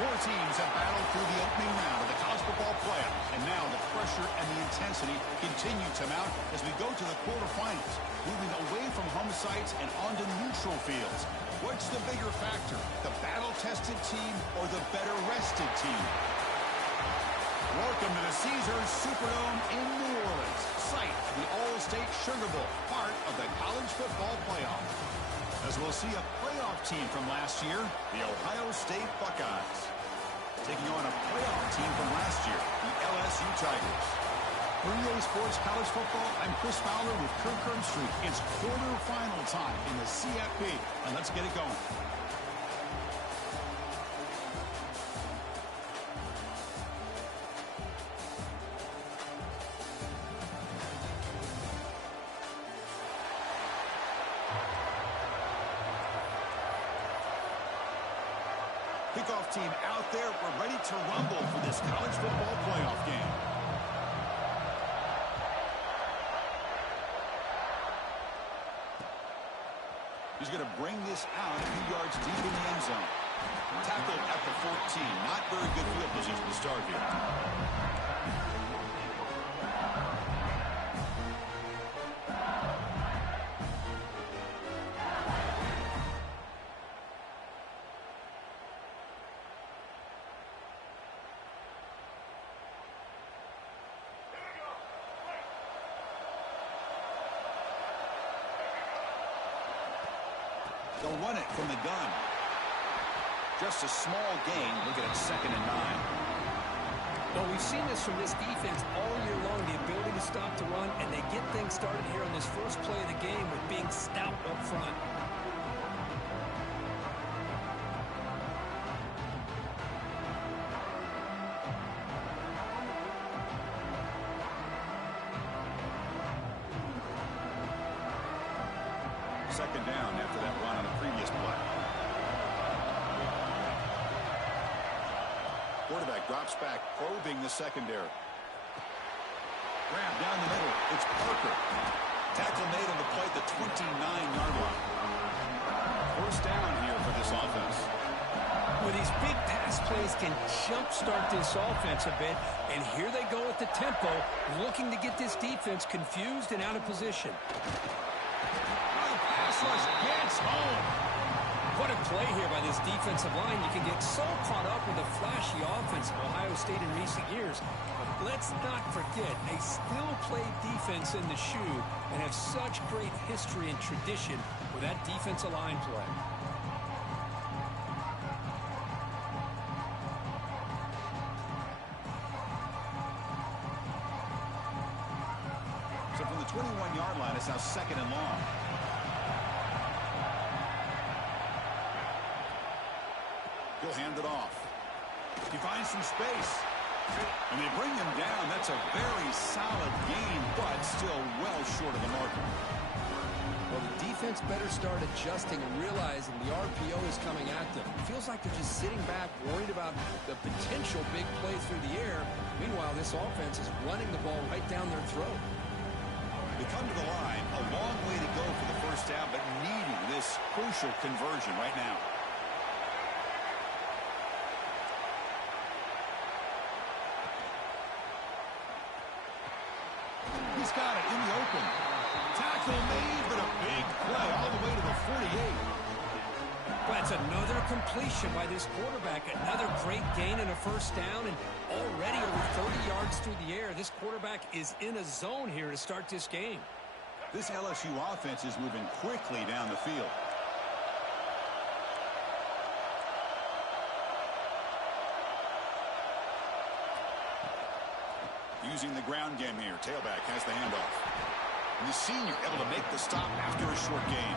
Four teams have battled through the opening round of the college football playoffs, and now the pressure and the intensity continue to mount as we go to the quarterfinals, moving away from home sites and onto neutral fields. What's the bigger factor, the battle-tested team or the better-rested team? Welcome to the Caesars Superdome in New Orleans, site of the All-State Sugar Bowl, part of the college football playoff. As we'll see a playoff team from last year, the Ohio State Buckeyes, taking on a playoff team from last year, the LSU Tigers. For EA Sports College Football, I'm Chris Fowler with Kirk Herbstreit. It's quarterfinal time in the CFP, and let's get it going. Kickoff team out there. We're ready to rumble for this college football playoff game. He's going to bring this out a few yards deep in the end zone. Tackled at the 14. Not very good field position to start here. They'll run it from the gun. Just a small gain. Look at it, 2nd and 9. Well, we've seen this from this defense all year long, the ability to stop the run, and they get things started here on this first play of the game with being stout up front. Second down after that run on the previous play. Quarterback drops back, probing the secondary. Grab down the middle. It's Parker. Tackle made on the play at the 29-yard line. First down here for this offense. Well, these big pass plays can jumpstart this offense a bit, and here they go at the tempo, looking to get this defense confused and out of position. Rush gets home. What a play here by this defensive line. You can get so caught up with the flashy offense of Ohio State in recent years. But let's not forget, they still play defense in the shoe and have such great history and tradition with that defensive line play. So from the 21-yard line, it's now 2nd and long. He'll hand it off. He finds some space. And they bring him down. That's a very solid game, but still well short of the marker. Well, the defense better start adjusting and realizing the RPO is coming at them. It feels like they're just sitting back, worried about the potential big play through the air. Meanwhile, this offense is running the ball right down their throat. They come to the line. A long way to go for the first down, but needing this crucial conversion right now. He's got it in the open. Tackle made, but a big play all the way to the 48. Well, that's another completion by this quarterback. Another great gain and a first down, and already over 30 yards through the air. This quarterback is in a zone here to start this game. This LSU offense is moving quickly down the field. Using the ground game here. Tailback has the handoff. And the senior able to make the stop after a short gain.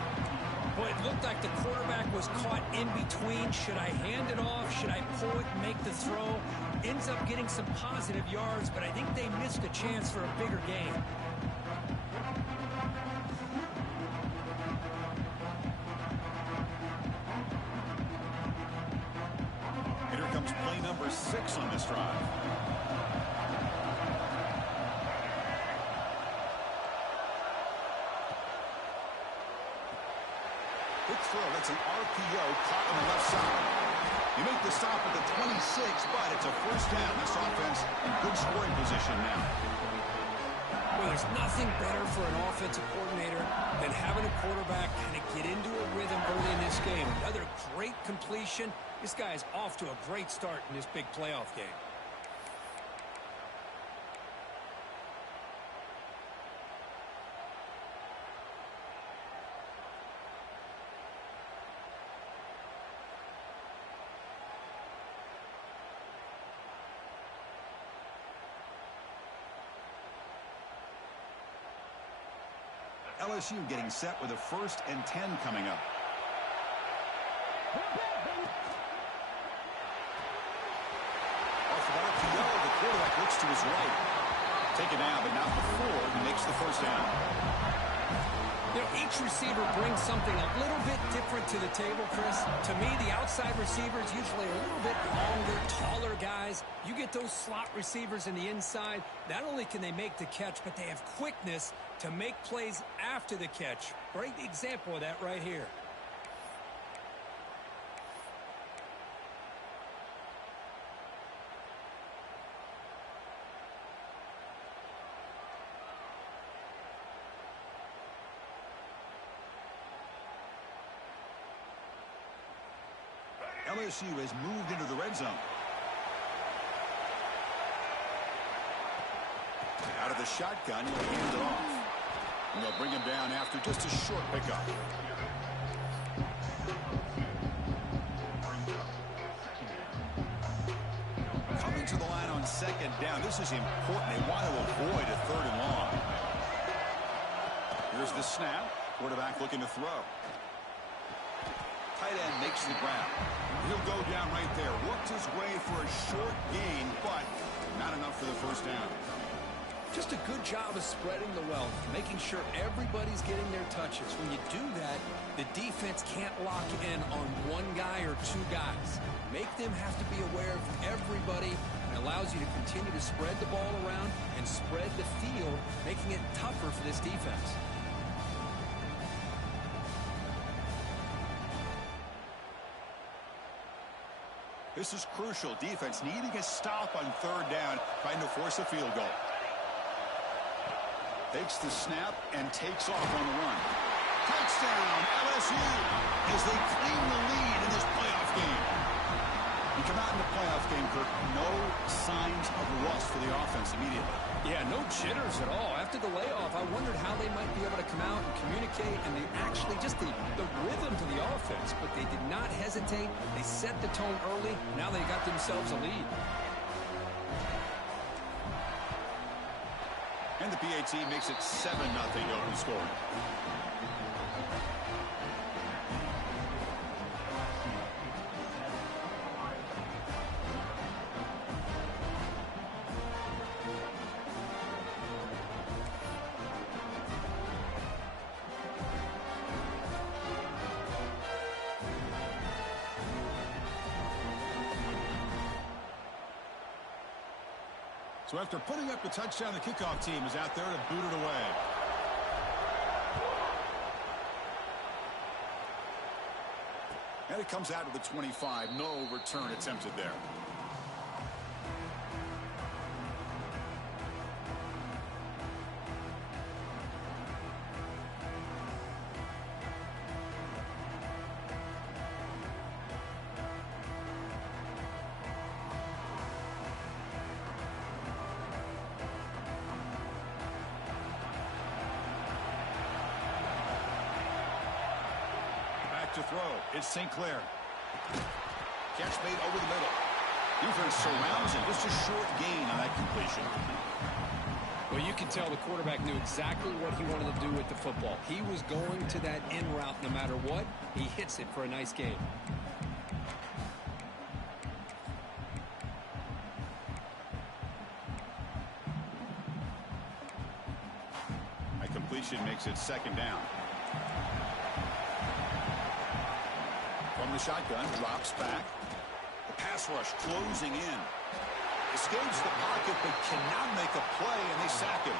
Well, it looked like the quarterback was caught in between. Should I hand it off? Should I pull it and make the throw? Ends up getting some positive yards, but I think they missed a chance for a bigger gain. And here comes play number 6 on this drive. Quick throw. That's an RPO caught on the left side. You make the stop at the 26, but it's a first down. This offense in good scoring position now. Well, there's nothing better for an offensive coordinator than having a quarterback kind of get into a rhythm early in this game. Another great completion. This guy is off to a great start in this big playoff game. LSU getting set with a 1st and 10 coming up. Off of RPO, the quarterback looks to his right. Taken down, but not before he makes the first down. You know, each receiver brings something a little bit different to the table, Chris. To me, the outside receivers usually are a little bit longer, taller guys. You get those slot receivers in the inside, not only can they make the catch, but they have quickness to make plays after the catch. Great example of that right here. LSU has moved into the red zone. Out of the shotgun, he'll hand it off. And they'll bring him down after just a short pickup. Coming to the line on 2nd down. This is important. They want to avoid a 3rd and long. Here's the snap. Quarterback looking to throw. Tight end makes the grab. He'll go down right there. Worked his way for a short gain, but not enough for the first down. Just a good job of spreading the wealth, making sure everybody's getting their touches. When you do that, the defense can't lock in on one guy or two guys. Make them have to be aware of everybody, and allows you to continue to spread the ball around and spread the field, making it tougher for this defense. This is crucial. Defense needing a stop on 3rd down, trying to force a field goal. Takes the snap and takes off on the run. Touchdown, LSU, as they claim the lead in this playoff game. You come out in the playoff game, Kirk, no signs of rust for the offense immediately. Yeah, no jitters at all. After the layoff, I wondered how they might be able to come out and communicate, and they actually just the rhythm to the offense, but they did not hesitate. They set the tone early. Now they got themselves a lead. And the PAT makes it 7-0 open scoring. So after putting up the touchdown, the kickoff team is out there to boot it away. And it comes out to the 25. No return attempted there. To throw. It's St. Clair. Catch made over the middle. Defense surrounds him. Just a short gain on that completion. Well, you can tell the quarterback knew exactly what he wanted to do with the football. He was going to that in route no matter what. He hits it for a nice gain. That completion makes it 2nd down. From the shotgun, drops back. The pass rush closing in. Escapes the pocket, but cannot make a play, and they sack him.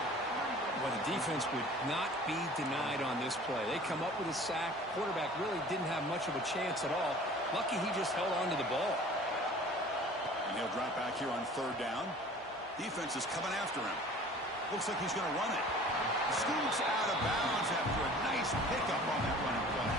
Well, the defense would not be denied on this play. They come up with a sack. Quarterback really didn't have much of a chance at all. Lucky he just held on to the ball. And he'll drop back here on third down. Defense is coming after him. Looks like he's going to run it. Scoots out of bounds after a nice pickup on that running play.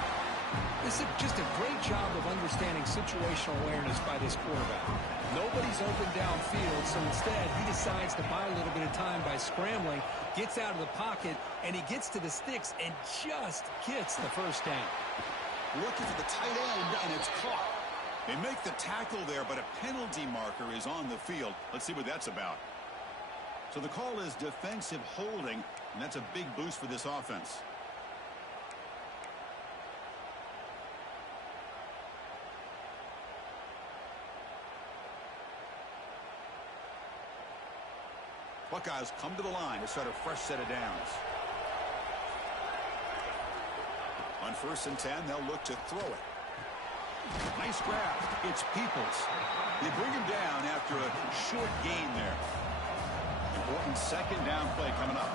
This is just a great job of understanding situational awareness by this quarterback. Nobody's open downfield, so instead he decides to buy a little bit of time by scrambling, gets out of the pocket, and he gets to the sticks and just gets the first down. Looking for the tight end, and it's caught. They make the tackle there, but a penalty marker is on the field. Let's see what that's about. So the call is defensive holding, and that's a big boost for this offense. Buckeyes come to the line to start a fresh set of downs. On 1st and 10, they'll look to throw it. Nice grab. It's Peoples. They bring him down after a short gain there. Important second down play coming up.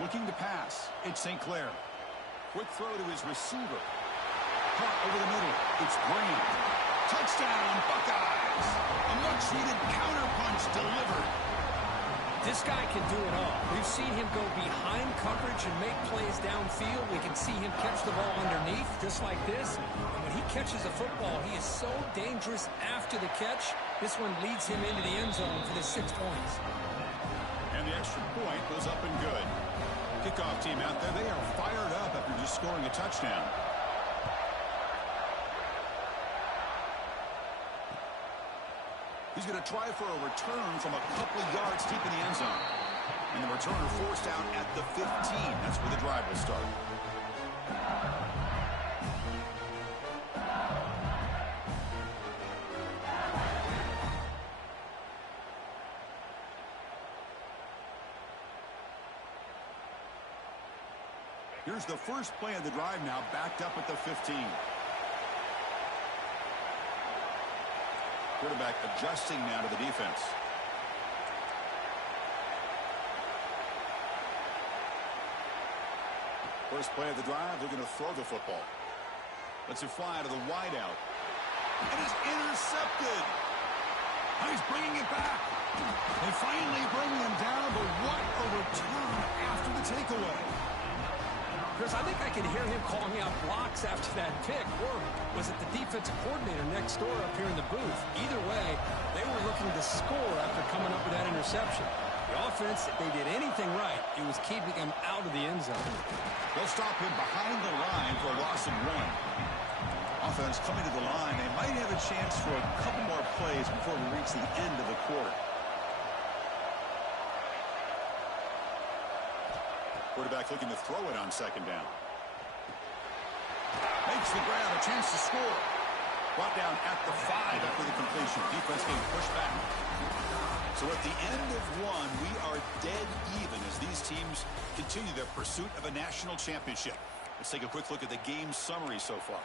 Looking to pass. It's St. Clair. Quick throw to his receiver. Caught over the middle. It's Green. Touchdown, Buckeyes. A much-needed counterpunch delivered. This guy can do it all. We've seen him go behind coverage and make plays downfield. We can see him catch the ball underneath, just like this. And when he catches a football, he is so dangerous after the catch. This one leads him into the end zone for the 6 points. And the extra point goes up and good. Kickoff team out there, they are fired up after just scoring a touchdown. He's going to try for a return from a couple of yards deep in the end zone. And the returner forced out at the 15. That's where the drive will start. Here's the first play of the drive now, backed up at the 15. Quarterback adjusting now to the defense. First play of the drive, they're going to throw the football. Lets it fly to the wideout. It is intercepted. And he's bringing it back. They finally bring him down, but what a return after the takeaway. Chris, I think I can hear him calling out blocks after that pick. Or was it the defensive coordinator next door up here in the booth? Either way, they were looking to score after coming up with that interception. The offense, if they did anything right, it was keeping him out of the end zone. They'll stop him behind the line for a loss of 1. Offense coming to the line. They might have a chance for a couple more plays before we reach the end of the quarter. Quarterback looking to throw it on second down. Makes the grab, a chance to score. Brought down at the 5 after the completion. Defense getting pushed back. So at the end of 1, we are dead even as these teams continue their pursuit of a national championship. Let's take a quick look at the game summary so far.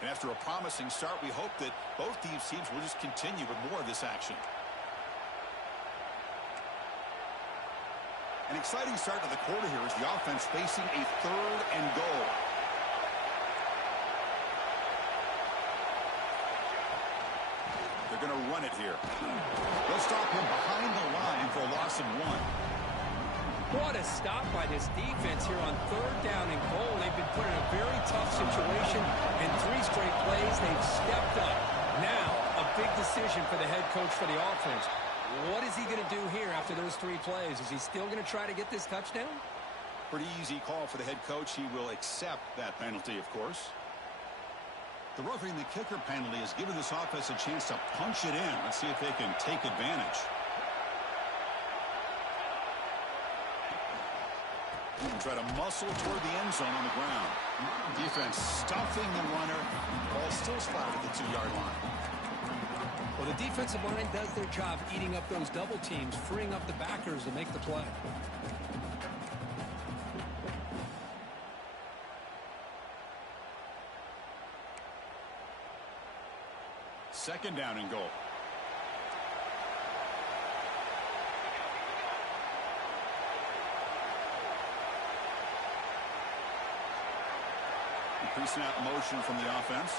And after a promising start, we hope that both these teams will just continue with more of this action. An exciting start to the quarter here as the offense facing a 3rd and goal. They're going to run it here. They'll stop him behind the line for a loss of 1. What a stop by this defense here on 3rd down and goal. They've been put in a very tough situation. In 3 straight plays, they've stepped up. Now, a big decision for the head coach for the offense. What is he going to do here after those 3 plays? Is he still going to try to get this touchdown? Pretty easy call for the head coach. He will accept that penalty, of course. The roughing the kicker penalty has given this offense a chance to punch it in. Let's see if they can take advantage. And try to muscle toward the end zone on the ground. Defense stuffing the runner. Ball still spotted at the 2-yard line. Well, the defensive line does their job eating up those double teams, freeing up the backers to make the play. Second down and goal. Pre-snap motion from the offense.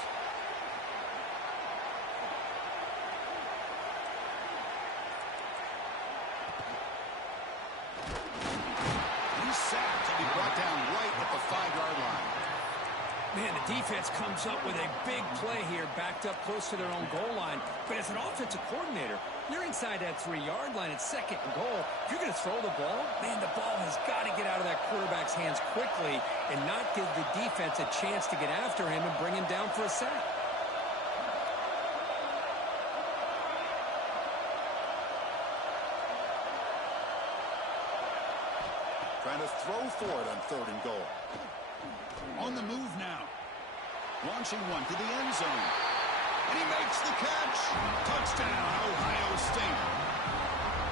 He's sacked and he brought down right at the 5-yard line. Man, the defense comes up with a big play here, backed up close to their own goal line. But as an offensive coordinator, you're inside that 3-yard line at 2nd and goal. If you're going to throw the ball, man, the ball has got to get out of that quarterback's hands quickly and not give the defense a chance to get after him and bring him down for a sack. Trying to throw for it on 3rd and goal. On the move now. Launching one to the end zone. And he makes the catch. Touchdown, Ohio State.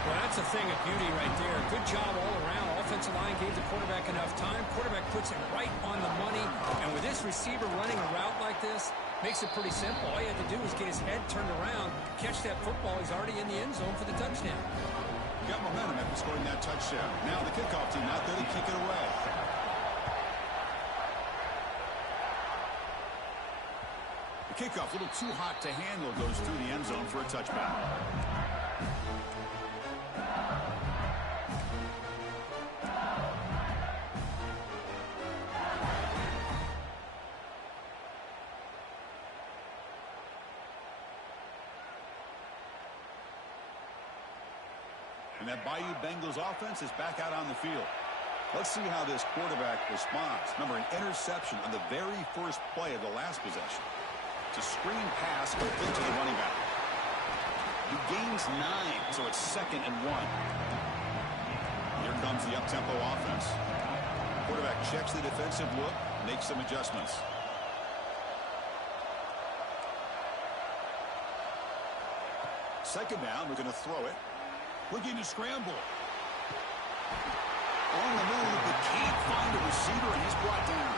Well, that's a thing of beauty right there. Good job all around. Offensive line gave the quarterback enough time. Quarterback puts it right on the money. And with this receiver running a route like this, makes it pretty simple. All you have to do is get his head turned around, catch that football. He's already in the end zone for the touchdown. Got momentum after scoring that touchdown. Now the kickoff team out there to kick it away. The kickoff, a little too hot to handle, goes through the end zone for a touchback. And that Bayou Bengals offense is back out on the field. Let's see how this quarterback responds. Remember, an interception on the very first play of the last possession. It's a screen pass complete to the running back. He gains 9, so it's 2nd and 1. Here comes the up-tempo offense. Quarterback checks the defensive look, makes some adjustments. Second down, we're going to throw it. Looking to scramble. On the move, but can't find a receiver, and he's brought down.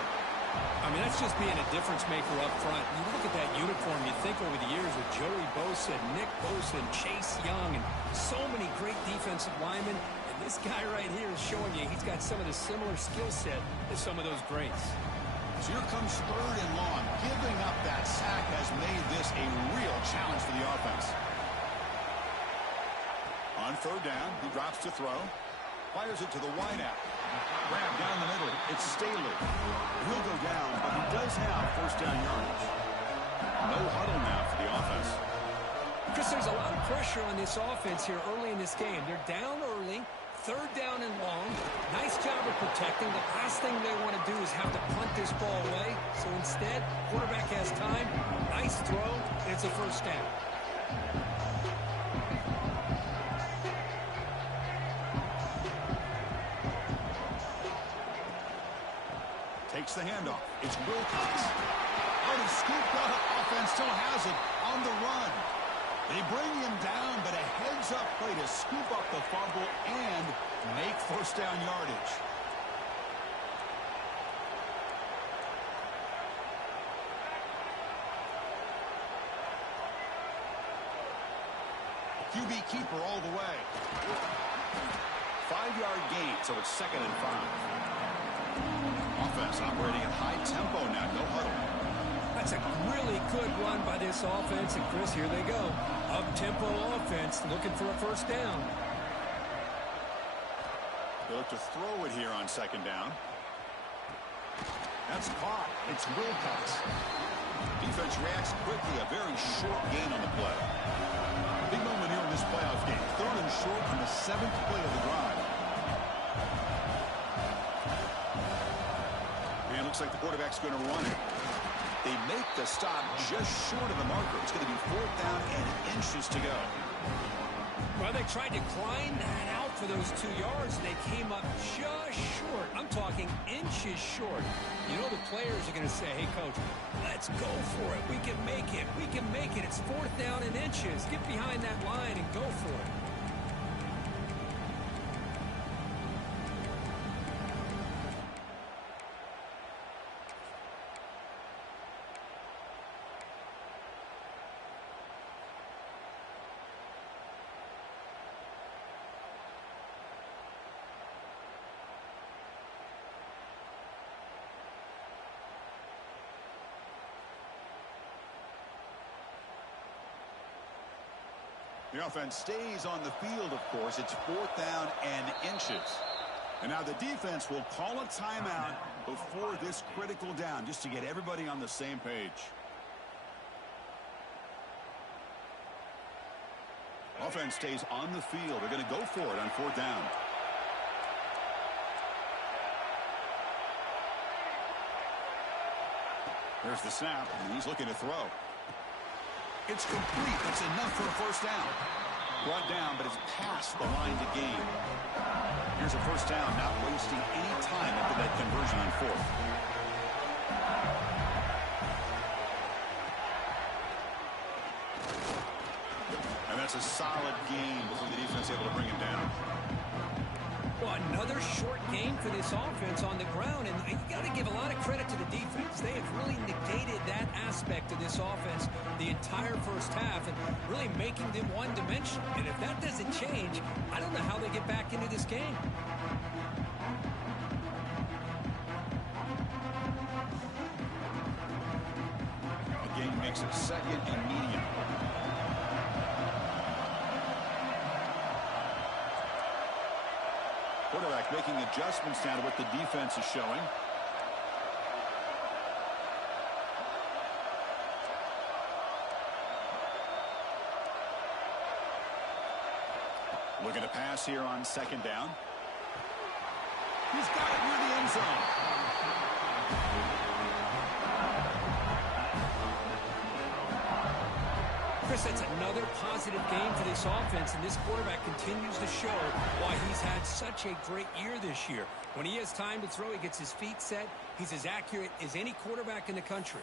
I mean, that's just being a difference maker up front. You look at that uniform, you think over the years with Joey Bosa, Nick Bosa, and Chase Young, and so many great defensive linemen. And this guy right here is showing you he's got some of the similar skill set as some of those greats. So here comes 3rd and long. Giving up that sack has made this a real challenge for the offense. On 3rd down, he drops to throw. Fires it to the wideout. Grab down the middle. It's Staley. He'll go down, but he does have 1st down yardage. No huddle now for the offense. Chris, there's a lot of pressure on this offense here early in this game. They're down early, 3rd down and long. Nice job of protecting. The last thing they want to do is have to punt this ball away. So instead, quarterback has time. Nice throw, and it's a 1st down. Takes the handoff. It's Wilcox. Oh, he scooped up. Offense still has it on the run. They bring him down, but a heads-up play to scoop up the fumble and make 1st down yardage. QB keeper all the way. 5-yard gain, so it's 2nd and 5. Offense operating at high tempo now. No huddle. That's a really good run by this offense. And, Chris, here they go. Up-tempo offense looking for a 1st down. They look to throw it here on 2nd down. That's caught. It's Wilcox. Defense reacts quickly. A very short gain on the play. Big moment here in this playoff game. 3rd and short on the 7th play of the drive. And looks like the quarterback's going to run it. They make the stop just short of the marker. It's going to be 4th down and inches to go. Well, they tried to grind that out for those 2 yards. They came up just short. I'm talking inches short. You know the players are going to say, hey, Coach, let's go for it. We can make it. We can make it. It's 4th down and inches. Get behind that line and go for it. The offense stays on the field, of course. It's 4th down and inches. And now the defense will call a timeout before this critical down, just to get everybody on the same page. Offense stays on the field. They're going to go for it on 4th down. There's the snap, and he's looking to throw. It's complete. That's enough for a 1st down. Brought down, but it's past the line to gain. Here's a 1st down, not wasting any time after that conversion on 4th. And that's a solid gain before the defense able to bring him down. Well, another short game for this offense on the ground, and you got to give a lot of credit to the defense. They have really negated that aspect of this offense the entire 1st half and really making them one-dimensional. And if that doesn't change, I don't know how they get back into this game. The game makes it 2nd and medium. Quarterback making adjustments now to what the defense is showing. Looking to pass here on 2nd down. He's got it near the end zone. Chris, that's another positive game for this offense, and this quarterback continues to show why he's had such a great year this year. When he has time to throw, he gets his feet set. He's as accurate as any quarterback in the country.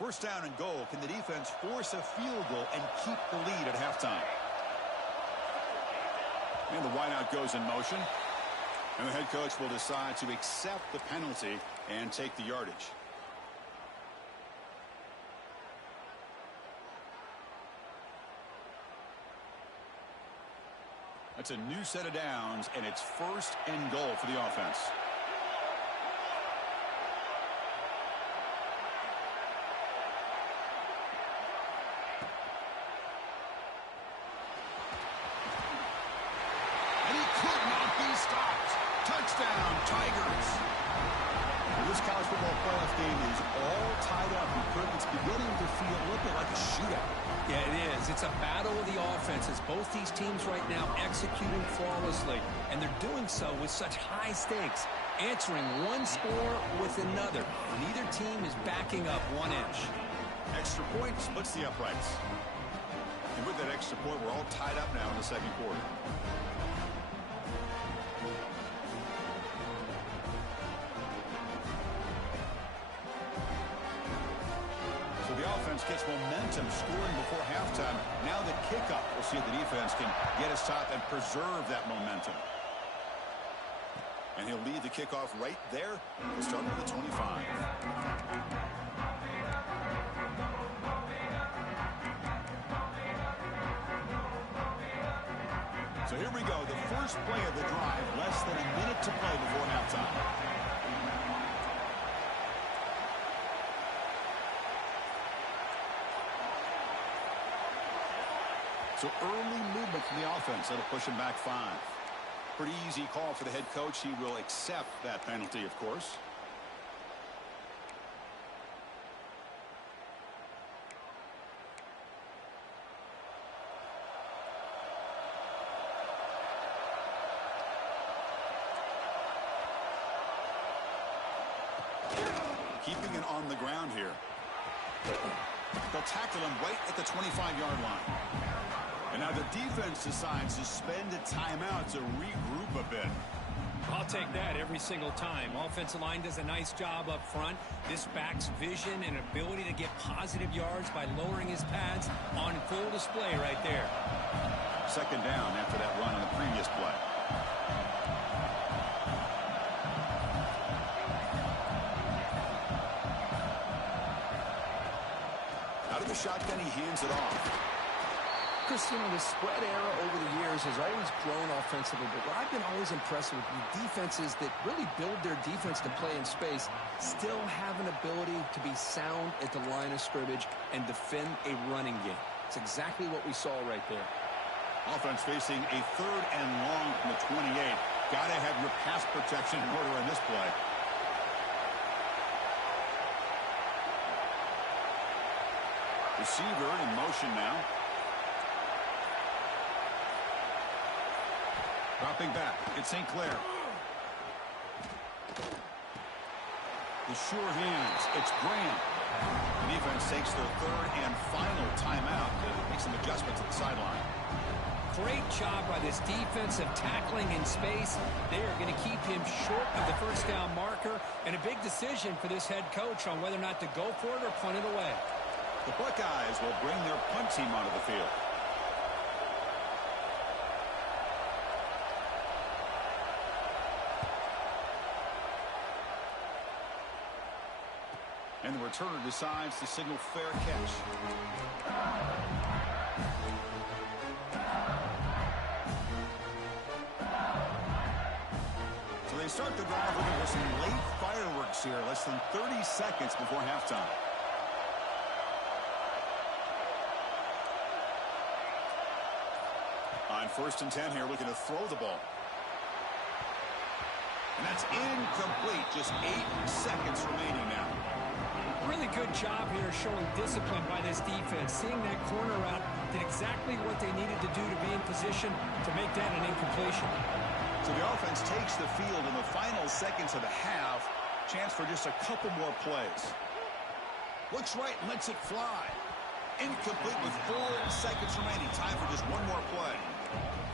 First down and goal. Can the defense force a field goal and keep the lead at halftime? And the wideout goes in motion. And the head coach will decide to accept the penalty and take the yardage. That's a new set of downs, and it's 1st and goal for the offense. Touchdown, Tigers. Well, this college football playoff game is all tied up. It's beginning to feel a little bit like a shootout. Yeah, it is. It's a battle of the offenses. Both these teams right now executing flawlessly, and they're doing so with such high stakes, answering one score with another. Neither team is backing up 1 inch. Extra point splits the uprights. And with that extra point, we're all tied up now in the 2nd quarter. Gets momentum scoring before halftime. Now the kickoff. We'll see if the defense can get his top and preserve that momentum. And he'll lead the kickoff right there. We'll start with the 25. So here we go. The first play of the drive. Less than a minute to play before halftime. So early movement from the offense. That'll push him back 5. Pretty easy call for the head coach. He will accept that penalty, of course. Keeping it on the ground here. They'll tackle him right at the 25-yard line. And now the defense decides to spend a timeout to regroup a bit. I'll take that every single time. Offensive line does a nice job up front. This back's vision and ability to get positive yards by lowering his pads on full display right there. 2nd down after that run on the previous play. the shotgun, he hands it off. Chris, you know, the spread era over the years has always grown offensively, but what I've been always impressed with the defenses that really build their defense to play in space still have an ability to be sound at the line of scrimmage and defend a running game. It's exactly what we saw right there. Offense facing a 3rd and long from the 28. Got to have your pass protection in order in this play. Receiver in motion now. Dropping back. It's St. Clair. The sure hands. It's Graham. The defense takes their 3rd and final timeout to make some adjustments at the sideline. Great job by this defensive tackling in space. They are going to keep him short of the first down marker, and a big decision for this head coach on whether or not to go for it or punt it away. The Buckeyes will bring their punt team onto the field. And the returner decides to signal fair catch. So they start the drive looking for some late fireworks here, less than 30 seconds before halftime. On 1st and 10 here, looking to throw the ball. And that's incomplete. Just 8 seconds remaining now. Really good job here showing discipline by this defense. Seeing that corner route, did exactly what they needed to do to be in position to make that an incompletion. So the offense takes the field in the final seconds of the half. Chance for just a couple more plays. Looks right and lets it fly. Incomplete with 4 seconds remaining. Time for just one more play.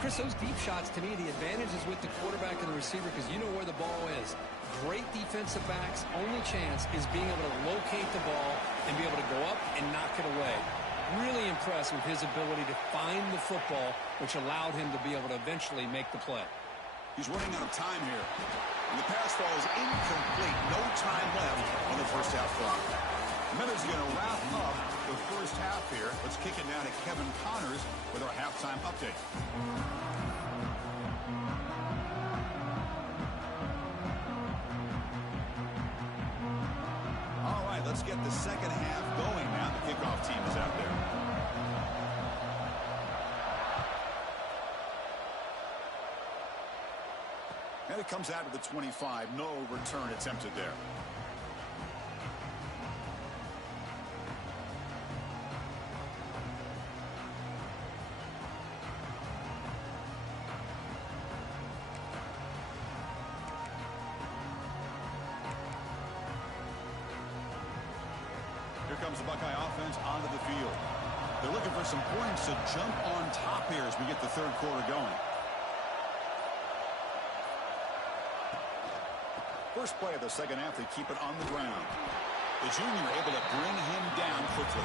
Chris, those deep shots, to me, the advantage is with the quarterback and the receiver because you know where the ball is. Great defensive backs, only chance is being able to locate the ball and be able to go up and knock it away. Really impressed with his ability to find the football, which allowed him to be able to eventually make the play. He's running out of time here. And the pass ball is incomplete. No time left on the first half clock. Miller's going to wrap up the first half here. Let's kick it down to Kevin Connors with our halftime update. All right, let's get the second half going now. The kickoff team is out there. And it comes out to the 25. No return attempted there. Here comes the Buckeye offense onto the field. They're looking for some points to jump on top here as we get the third quarter going. First play of the second half, they keep it on the ground. The junior able to bring him down quickly.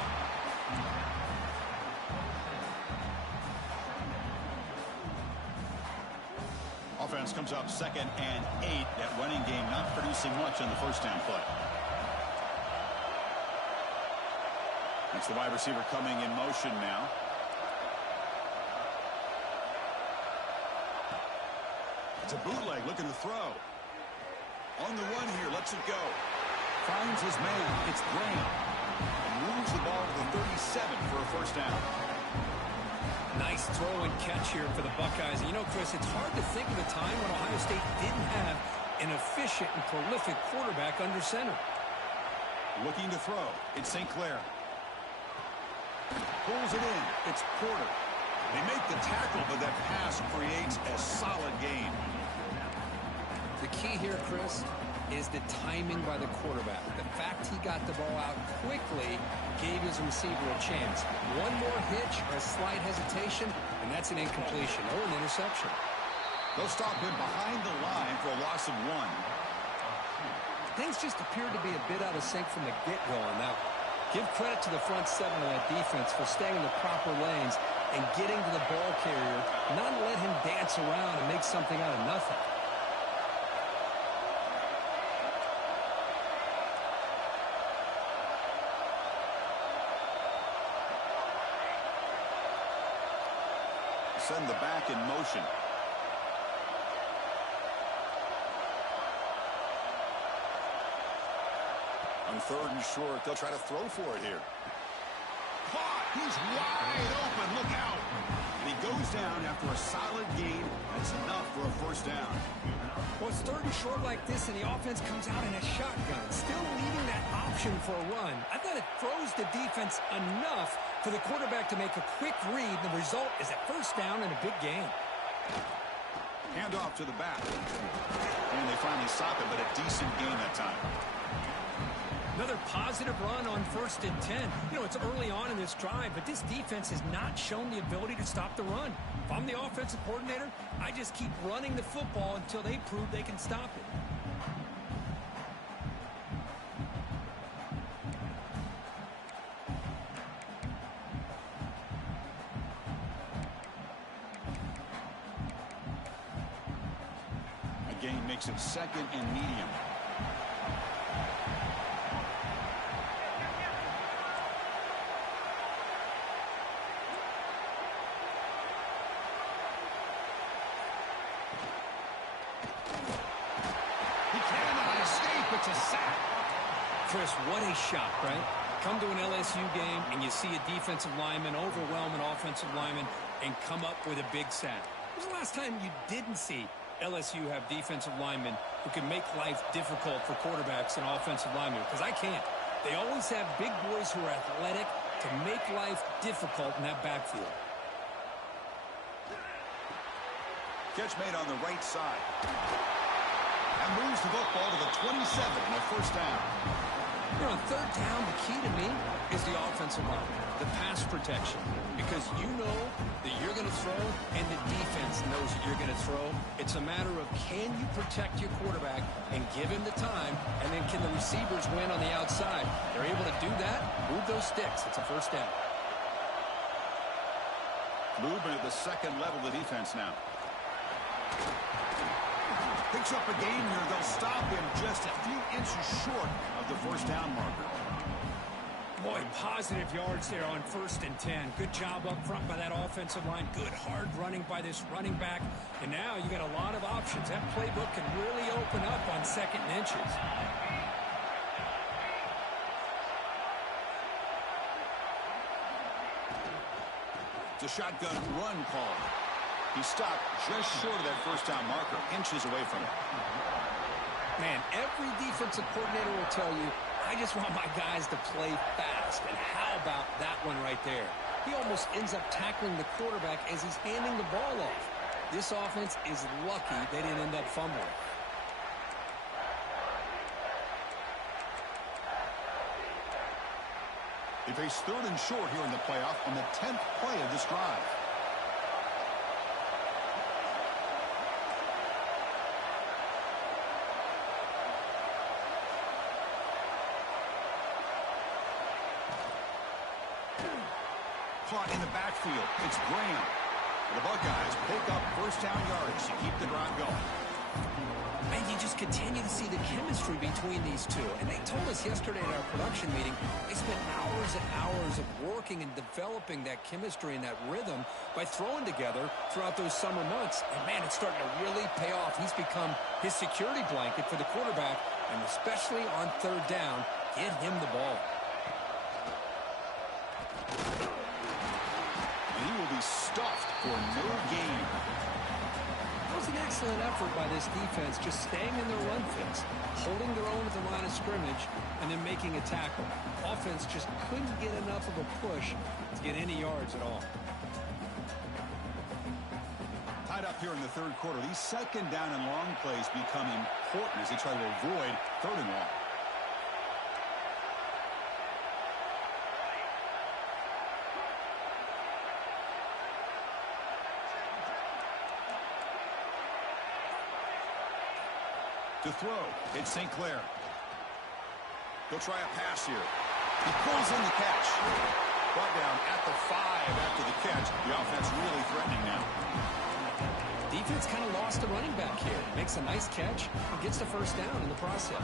Offense comes up 2nd and 8. That running game not producing much on the first down play. That's the wide receiver coming in motion now. It's a bootleg looking to throw. On the run here, lets it go. Finds his man. It's Graham. And moves the ball to the 37 for a first down. Nice throw and catch here for the Buckeyes. And you know, Chris, it's hard to think of a time when Ohio State didn't have an efficient and prolific quarterback under center. Looking to throw. It's St. Clair. Pulls it in. It's Porter. They make the tackle, but that pass creates a solid gain. The key here, Chris, is the timing by the quarterback. The fact he got the ball out quickly gave his receiver a chance. One more hitch or a slight hesitation, and that's an incompletion or an interception. They'll stop him behind the line for a loss of 1. Things just appeared to be a bit out of sync from the get-go on that one. Give credit to the front 7 of that defense for staying in the proper lanes and getting to the ball carrier, not let him dance around and make something out of nothing. send the back in motion. On 3rd and short, they'll try to throw for it here. Caught! He's wide open. Look out! And he goes down after a solid gain. That's enough for a first down. Well, it's 3rd and short like this, and the offense comes out in a shotgun, still leaving that option for a run. I thought it throws the defense enough for the quarterback to make a quick read. The result is a first down and a big gain. Hand off to the back. And they finally stop it, but a decent gain that time. Another positive run on 1st and 10. You know, it's early on in this drive, but this defense has not shown the ability to stop the run. If I'm the offensive coordinator, I just keep running the football until they prove they can stop it. A gain makes it 2nd and medium. It's a sack. Chris, what a shot, right? Come to an LSU game and you see a defensive lineman overwhelm an offensive lineman and come up with a big sack. When was the last time you didn't see LSU have defensive linemen who can make life difficult for quarterbacks and offensive linemen? Because I can't. They always have big boys who are athletic to make life difficult in that backfield. Catch made on the right side. And moves the football to the 27 and a first down. You know, on 3rd down, the key to me is the offensive line, the pass protection. Because you know that you're going to throw and the defense knows that you're going to throw. It's a matter of can you protect your quarterback and give him the time, and then can the receivers win on the outside? They're able to do that, move those sticks. It's a first down. Movement at the 2nd level of the defense now. Picks up a gain here. They'll stop him just a few inches short of the first down marker. Boy, positive yards there on 1st and 10. Good job up front by that offensive line. Good hard running by this running back. And now you got a lot of options. That playbook can really open up on 2nd and inches. It's a shotgun run call. He stopped just short of that first down marker, inches away from it. Man, every defensive coordinator will tell you, I just want my guys to play fast. And how about that one right there? He almost ends up tackling the quarterback as he's handing the ball off. This offense is lucky they didn't end up fumbling. They face 3rd and short here in the playoff on the 10th play of this drive. Caught in the backfield. It's Graham. The Buckeyes pick up first down yards to keep the drive going. And you just continue to see the chemistry between these two. And they told us yesterday at our production meeting, they spent hours and hours of working and developing that chemistry and that rhythm by throwing together throughout those summer months. And, man, it's starting to really pay off. He's become his security blanket for the quarterback, and especially on 3rd down, get him the ball. Stuffed for no gain. That was an excellent effort by this defense, just staying in their run fits, holding their own at the line of scrimmage, and then making a tackle. Offense just couldn't get enough of a push to get any yards at all. Tied up here in the 3rd quarter. These 2nd down and long plays become important as they try to avoid 3rd and long. To throw, it's St. Clair. He'll try a pass here. He pulls in the catch. Brought down at the 5 after the catch. The offense really threatening now. Defense kind of lost a running back here. Makes a nice catch and gets the first down in the process.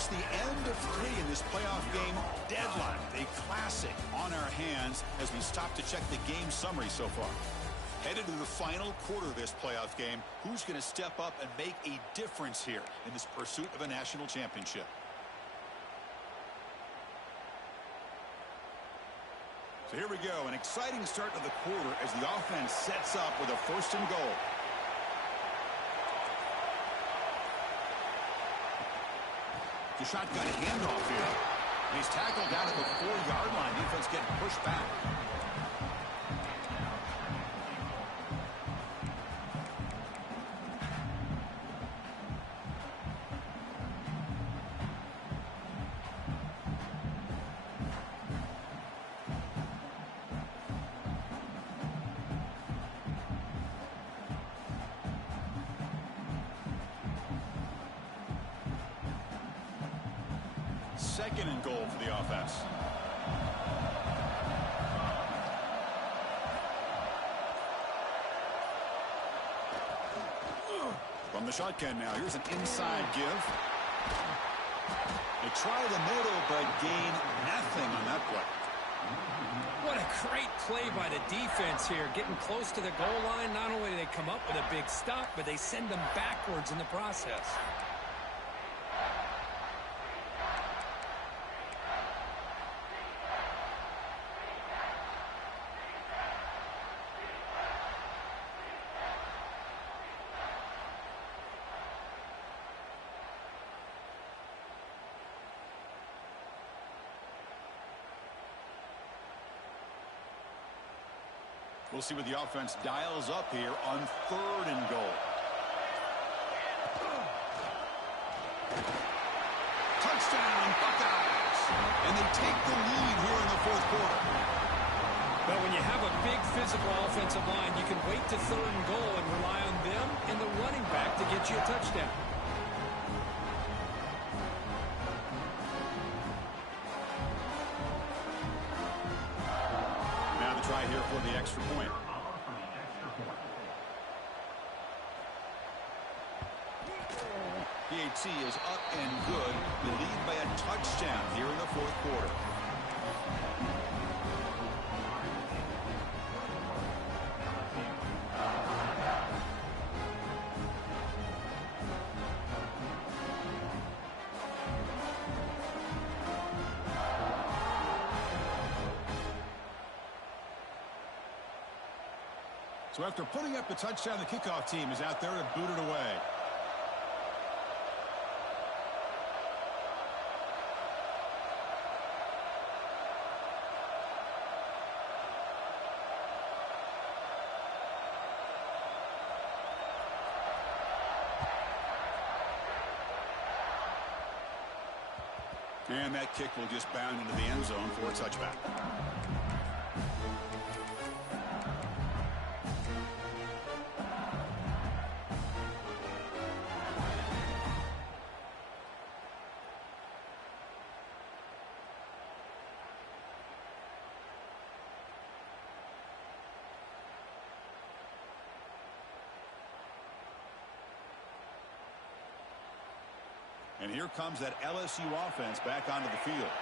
marks the end of 3 in this playoff game. Deadlocked, a classic on our hands as we stop to check the game summary so far. Headed to the final quarter of this playoff game, who's going to step up and make a difference here in this pursuit of a national championship? So here we go, an exciting start to the quarter as the offense sets up with a 1st and goal. The shotgun handoff here. And he's tackled down at the 4-yard line. Defense getting pushed back. Second and goal for the offense. From the shotgun now, here's an inside give. They try the middle, but gain nothing on that play. What a great play by the defense here. Getting close to the goal line, not only do they come up with a big stop, but they send them backwards in the process. We'll see what the offense dials up here on 3rd and goal. Touchdown, Buckeyes! And they take the lead here in the 4th quarter. But when you have a big physical offensive line, you can wait to 3rd and goal and rely on them and the running back to get you a touchdown. Try here for the extra point. PAT is up and good. The lead by a touchdown here in the 4th quarter. So after putting up the touchdown, the kickoff team is out there to boot it away. And that kick will just bound into the end zone for a touchback. And here comes that LSU offense back onto the field.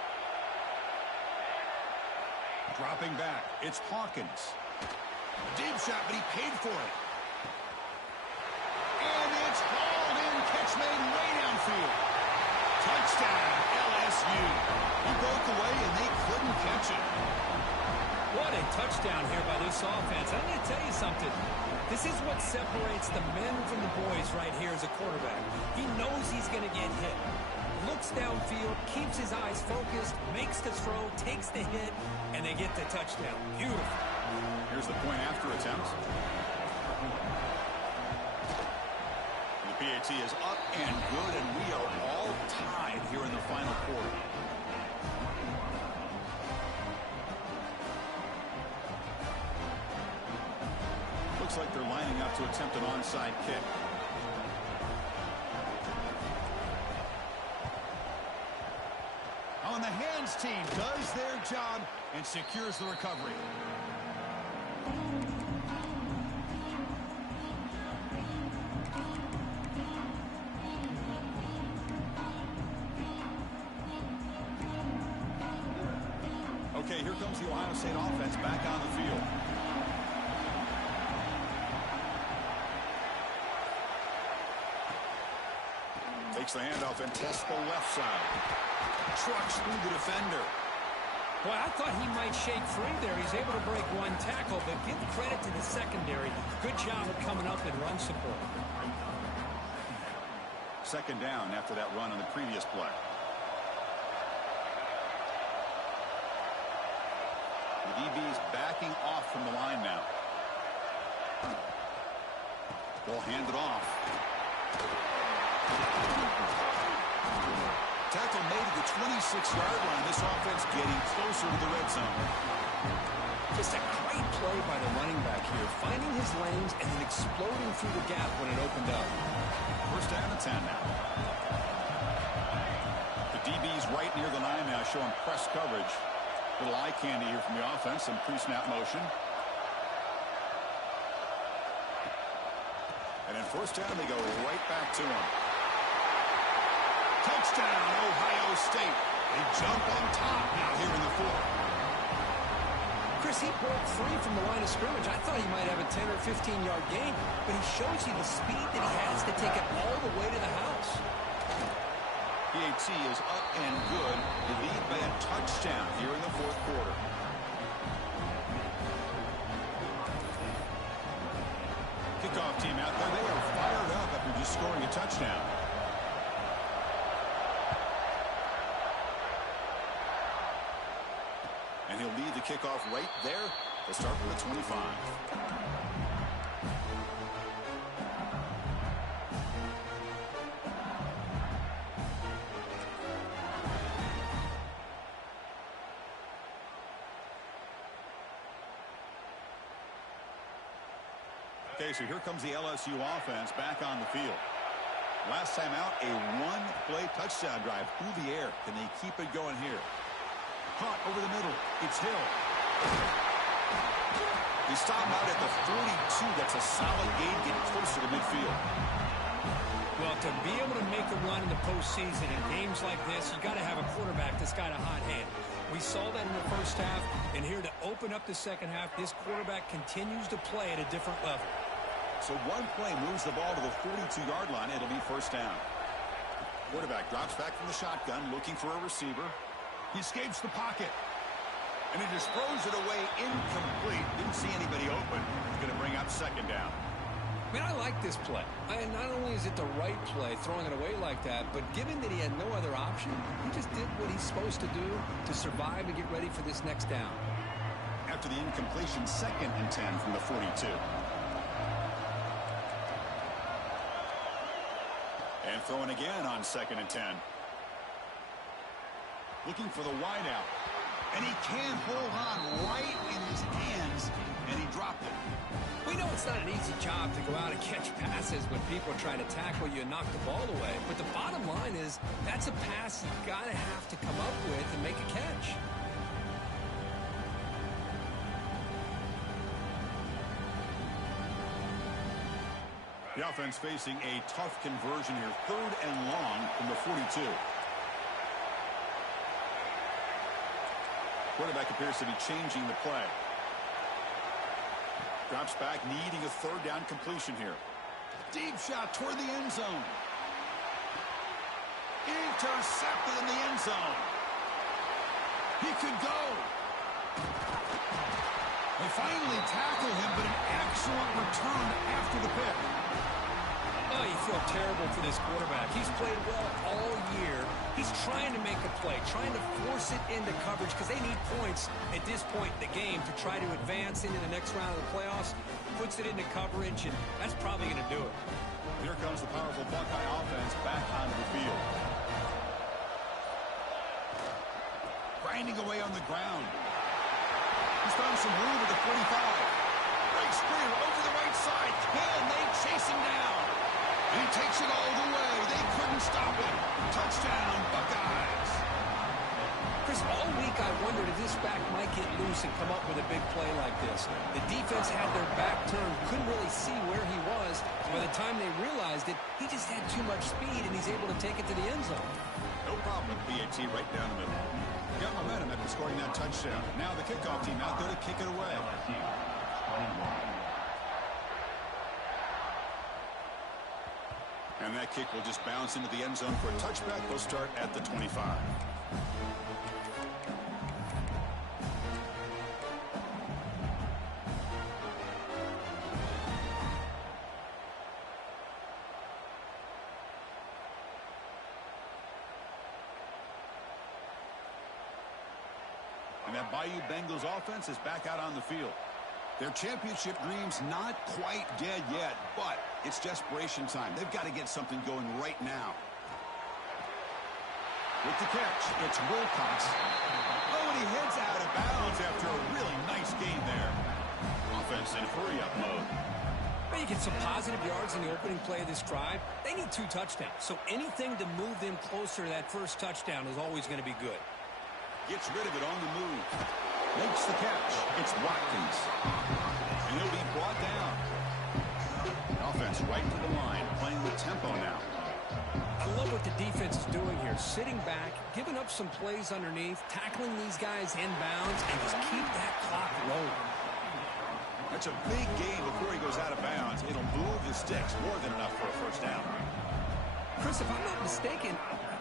Dropping back, it's Hawkins. Deep shot, but he paid for it. And it's hauled in, catch made way downfield. Touchdown, LSU. He broke away, and they couldn't catch it. What a touchdown here by this offense. I'm going to tell you something. This is what separates the men from the boys right here as a quarterback. He knows he's going to get hit. Looks downfield, keeps his eyes focused, makes the throw, takes the hit, and they get the touchdown. Beautiful. Here's the point after attempt. The PAT is up and good, and we are all tied here in the final quarter. Looks like they're lining up to attempt an onside kick. On the hands team does their job and secures the recovery. Okay, here comes the Ohio State offense back on the field. Takes the handoff and tests the left side. Trucks through the defender. Boy, I thought he might shake free there. He's able to break one tackle, but give credit to the secondary. Good job of coming up and run support. Second down after that run on the previous play. The DB's backing off from the line now. Ball handed off. Tackle made at the 26-yard line. This offense getting closer to the red zone. Just a great play by the running back here, finding his lanes and then exploding through the gap when it opened up. First down and 10 now. The DB's right near the line now, showing press coverage. Little eye candy here from the offense, some pre-snap motion. And then first down, they go right back to him. Touchdown, Ohio State. They jump on top now here in the fourth. Chris, he broke free from the line of scrimmage. I thought he might have a 10 or 15-yard gain, but he shows you the speed that he has to take it all the way to the house. PAT is up and good. They lead by a touchdown here in the fourth quarter. Kickoff team out there. They are fired up after just scoring a touchdown. And he'll lead the kickoff right there. They'll start with a 25. Okay, so here comes the LSU offense back on the field. Last time out, a one-play touchdown drive through the air. Can they keep it going here? Caught over the middle. It's Hill. They stop him out at the 42. That's a solid gain, getting closer to midfield. Well, to be able to make a run in the postseason in games like this, you got to have a quarterback that's got a hot hand. We saw that in the first half, and here to open up the second half, this quarterback continues to play at a different level. So one play moves the ball to the 42-yard line. It'll be first down. Quarterback drops back from the shotgun, looking for a receiver. He escapes the pocket. And he just throws it away incomplete. Didn't see anybody open. He's going to bring up second down. Man, I like this play. Not only is it the right play, throwing it away like that, but given that he had no other option, he just did what he's supposed to do to survive and get ready for this next down. After the incompletion, second and 10 from the 42. And throwing again on second and 10. Looking for the wideout. And he can hold on right in his hands, and he dropped it. We know it's not an easy job to go out and catch passes when people try to tackle you and knock the ball away. But the bottom line is that's a pass you've got to have to come up with and make a catch. The offense facing a tough conversion here. Third and long from the 42. Quarterback appears to be changing the play. Drops back, needing a third down completion here. Deep shot toward the end zone. Intercepted in the end zone. He could go. They finally tackle him, but an excellent return after the pick. Oh, you feel terrible for this quarterback. He's played well all year. He's trying to make a play, trying to force it into coverage because they need points at this point in the game to try to advance into the next round of the playoffs. Puts it into coverage, and that's probably going to do it. Here comes the powerful Buckeye offense back onto the field. Grinding away on the ground. He's found some room at the 45. Breaks free over the right side. Can they chase him down? And he takes it all the way. They couldn't stop him. Touchdown, Buckeyes. Chris, all week I wondered if this back might get loose and come up with a big play like this. The defense had their back turned, couldn't really see where he was. By the time they realized it, he just had too much speed, and he's able to take it to the end zone. No problem with PAT right down the middle. Got momentum after scoring that touchdown. Now the kickoff team out there to kick it away. And that kick will just bounce into the end zone for a touchback. We'll start at the 25. And that Bayou Bengals offense is back out on the field. Their championship dreams not quite dead yet, but it's desperation time. They've got to get something going right now. With the catch, it's Wilcox. Oh, and he heads out of bounds after a really nice gain there. Offense in hurry-up mode. Well, you get some positive yards in the opening play of this drive. They need 2 touchdowns, so anything to move them closer to that first touchdown is always going to be good. Gets rid of it on the move. Makes the catch. It's Watkins. And he'll be brought down. Offense right to the line, playing with tempo now. I love what the defense is doing here. Sitting back, giving up some plays underneath, tackling these guys inbounds, and just keep that clock rolling. That's a big gain before he goes out of bounds. It'll move the sticks more than enough for a first down. Chris, if I'm not mistaken,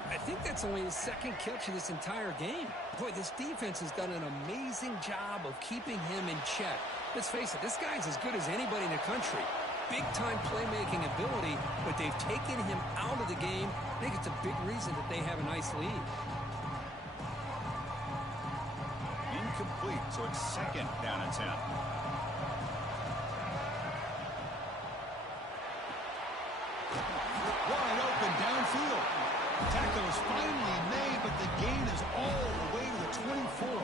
I think that's only his second catch of this entire game. Boy, this defense has done an amazing job of keeping him in check. Let's face it, this guy's as good as anybody in the country. Big-time playmaking ability, but they've taken him out of the game. I think it's a big reason that they have a nice lead. Incomplete, so it's second down and 10. Wide open downfield. Tackle is finally made, but the gain is all the way to the 24.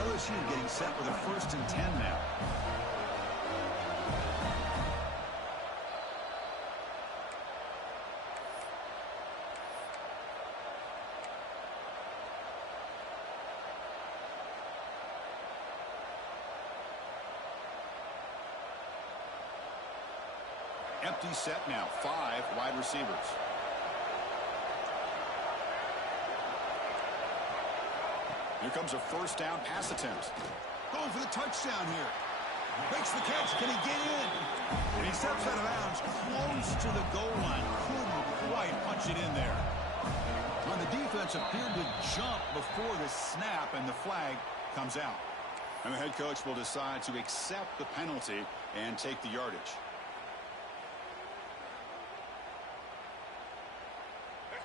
LSU getting set with a 1st and 10 now. Empty set now, 5 wide receivers. Here comes a first down pass attempt. Going for the touchdown here. Makes the catch. Can he get in? And he steps out of bounds close to the goal line. Couldn't quite punch it in there. On the defense appeared to jump before the snap, and the flag comes out. And the head coach will decide to accept the penalty and take the yardage.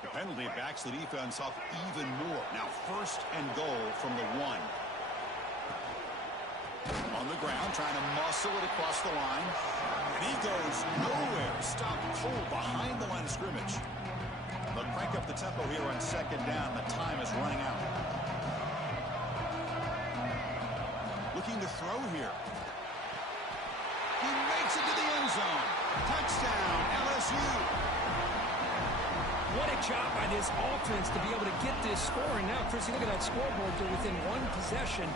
The penalty backs the defense up even more. Now 1st and goal from the 1. On the ground, trying to muscle it across the line. And he goes nowhere. Stopped cold behind the line of scrimmage. They'll crank up the tempo here on 2nd down. The time is running out. Looking to throw here. He makes it to the end zone. Touchdown, LSU. What a job by this offense to be able to get this score. And now, Chris, you look at that scoreboard. They're within 1 possession.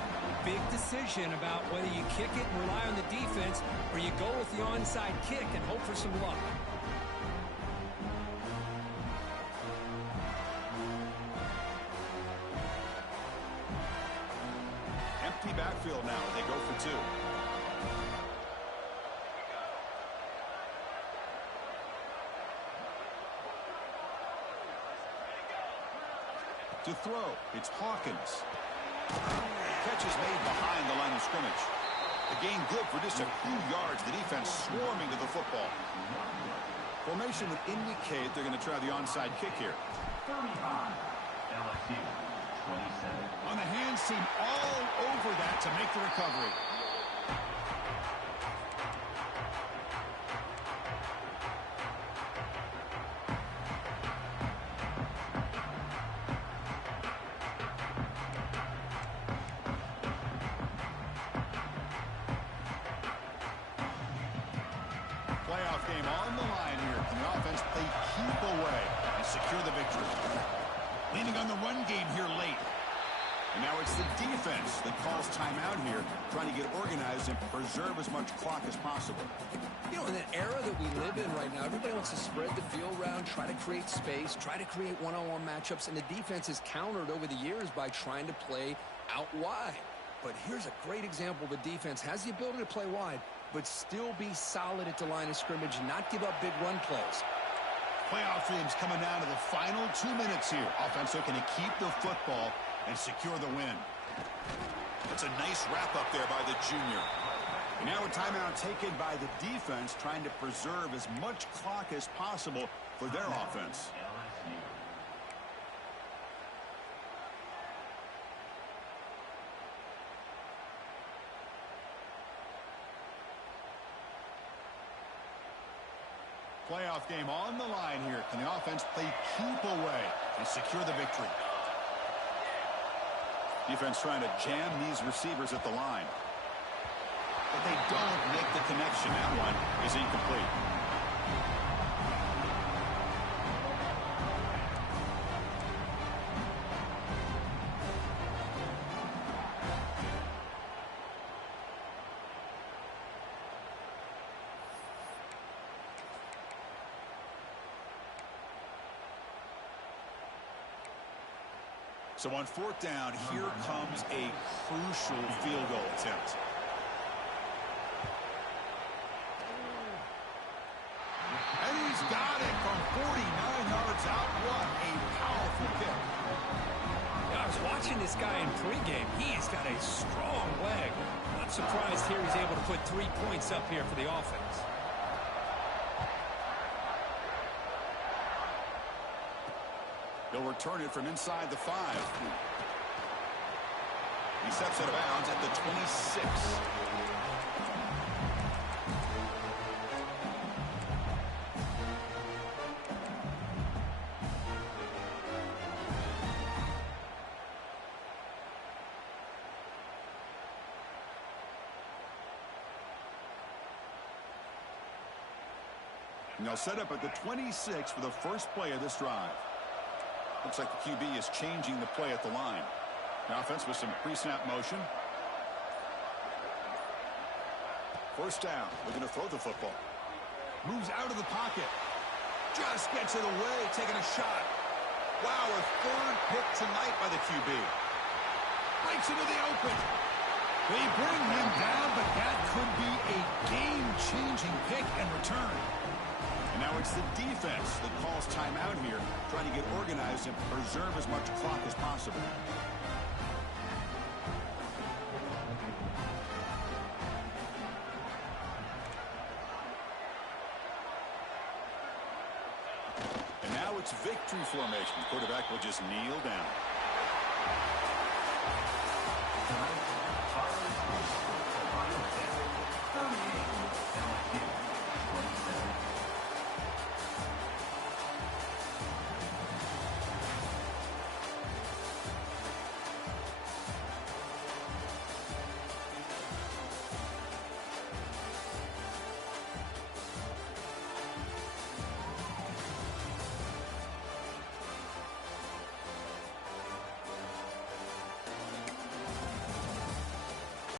Big decision about whether you kick it and rely on the defense or you go with the onside kick and hope for some luck. Empty backfield now. They go for 2. To throw, it's Hawkins. Catch is made behind the line of scrimmage. The gain good for just a few yards. The defense swarming to the football. Formation would indicate they're going to try the onside kick here. 35, LSU, 27. On the hands team all over that to make the recovery. Playoff game on the line here. And the offense, they keep away and secure the victory. Leaning on the run game here late. And Now it's the defense that calls timeout here, trying to get organized and preserve as much clock as possible. You know, in the era that we live in right now, everybody wants to spread the field around, try to create space, try to create one-on-one matchups, and the defense is countered over the years by trying to play out wide. But here's a great example. The defense has the ability to play wide, but still be solid at the line of scrimmage and not give up big run plays. Playoff games coming down to the final 2 minutes here. Offense looking to keep the football and secure the win. That's a nice wrap-up there by the junior. And now a timeout taken by the defense, trying to preserve as much clock as possible for their offense. Playoff game on the line here. Can the offense play keep away and secure the victory? Defense trying to jam these receivers at the line. But they don't make the connection. That one is incomplete. So on fourth down, here comes a crucial field goal attempt. And he's got it from 49 yards out. What a powerful kick. I was watching this guy in pregame. He's got a strong leg. Not surprised here he's able to put 3 points up here for the offense. He'll return it from inside the 5. He steps out of bounds at the 26. And they'll set up at the 26 for the first play of this drive. Looks like the QB is changing the play at the line. The offense with some pre-snap motion. First down. Looking to throw the football. Moves out of the pocket. Just gets it away, taking a shot. Wow, a third pick tonight by the QB. Breaks into the open. They bring him down, but that could be a game-changing pick and return. And now it's the defense that calls timeout here, trying to get organized and preserve as much clock as possible. And now it's victory formation. The quarterback will just kneel down.